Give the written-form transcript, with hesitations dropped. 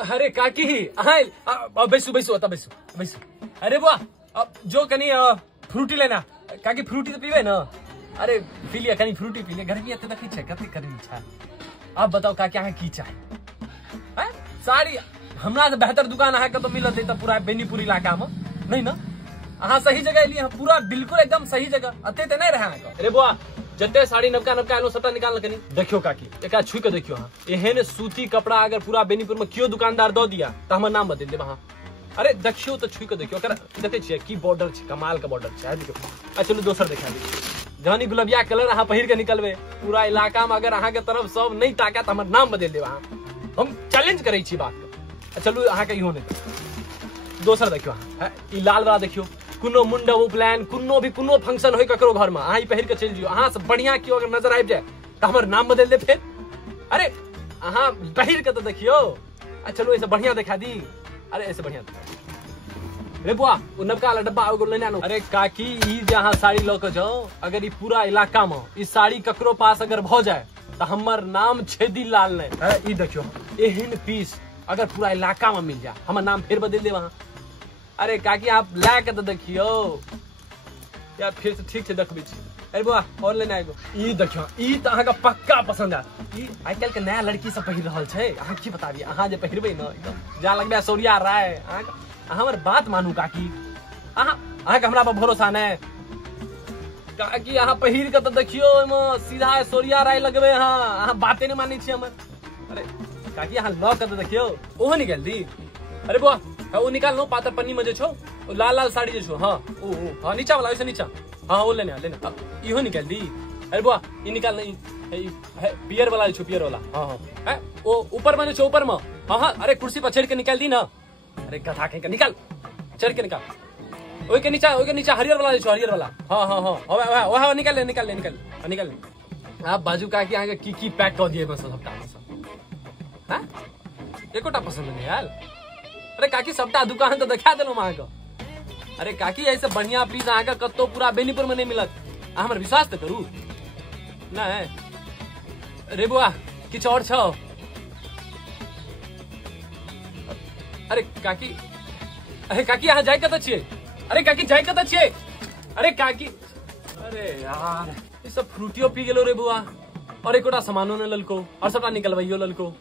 अरे काकी बैसू बैसू अता बैसू बैसू। अरे बुआ अब जो कनी फ्रूटी लेना काकी फ्रूटी तो पीवे ना। अरे पी लिया कनी फ्रूटी पी लिया गर्मी आते देखी छे कते करनी छा। अब बताओ का क्या है की चाहे हैं साड़ी हमरा से बेहतर दुकान है तो मिलत है पूरा बेनीपुर इलाका में नहीं ना। अहाँ सही जगह लिए पूरा बिल्कुल एकदम सही जगह अते ते नहीं रहा। अरे बुआ जते साड़ी नबका नबका एनो सटा निकाल कनी देखियो काकी एका छुई के देखियो। हां एहन सूती कपड़ा अगर पूरा बेनीपुर में क्यों दुकानदार दो दिया तो हमर नाम बदल देब। हां अरे देखियो तो छुई के देखियो अगर देखे छिए की बॉर्डर छै कमाल का बॉर्डर छै। देखियो चलो दोसर देखा दी जहानी गुलाबिया कलर अहाँ पहिर के निकलबे पूरा इलाका में अगर अहाँ के तरफ सब नहीं ताका तो हमर नाम बदल देब। अहाँ हम चैलेंज करै छी बात के। चलू अहाँ के इहो नहीं दोसर देखियो। हां ई लाल वाला देखियो कुनो मुंडब उपलैन कुनो भी कुनो फंक्शन होय ककरो घर में अहाँ पहिर के चल जियो। अहाँ से बढ़िया क्यों अगर नजर आबि जाए तो हमर नाम बदल दे फिर। अरे अहाँ पहिर के तो देखियो चलो ऐसे बढ़िया दिखा दी। अरे ऐसे बढ़िया रे बुआ वो नबका वाला डब्बा एगो लेने आनो। अरे काकी ई जे अहाँ साड़ी ल के जाओ अगर ई पूरा इलाका में ई साड़ी ककरो पास अगर भ जाए तो हमर नाम छेदी लाल नहीं। ई देखियो एहन पीस अगर पूरा इलाका में मिल जाए हमर नाम फिर बदल दे वहां। अरे काकी आप ला के तो देखियो यार फिर से ठीक से देखबी छी। अरे बुआ और लेना एगो ई देखियो ई त अहाँ का पक्का पसंद है। ई आइ काल के नया लड़की सब पहिर रहल छै। अहाँ की बताबी अहाँ जे पहिरबे न एकदम जा लगबे सौरिया राय। अहाँ हमर बात मानू काकी अहाँ के हमरा पर भरोसा नै काकी अहाँ पहिर के तो देखियो ओइमे सीधा सौरिया राय लगबे। अहाँ बाते नै मानै छी हमर। अरे काकी अहाँ ल के तो देखियो ओहो निकाल दी। अरे बुआ वो निकाल लो पातर पन्नी में जो छो लाल लाल साड़ी जो छो। हाँ ओ हाँ नीचा वाला वैसे नीचा हाँ वो लेना लेना इहो निकाल दी। अरे बुआ ये निकाल नहीं पियर वाला जो छो पियर वाला। हाँ हाँ है वो ऊपर में जो छो ऊपर में। हाँ हाँ अरे कुर्सी पर चढ़ के निकाल दी ना। अरे गधा के निकाल चढ़ के निकाल ओके नीचा हरियर वाला जो छो हरियर वाला। हाँ हाँ हाँ वह निकाल ले निकाल ले निकाल निकाल ले। आप बाजू का आगे की पैक कर दिए बस सबटा एकोटा पसंद नहीं यार। अरे काकी सबटा दुकान तो दिखा देलो वहां का। अरे काकी ऐसे बढ़िया प्लीज अहाँ का कत्तो पूरा बेनीपुर में नहीं मिलत हमर विश्वास तो करू ना। अरे बुआ किछ और छो। अरे काकी अहाँ जाय कत छिए। अरे काकी जाय कत छिए। अरे काकी अरे यार ये सब फ्रूटियो पी गेलो रे बुआ और एकोटा सामानो ने ललको और सबटा निकलवाइयो ललको।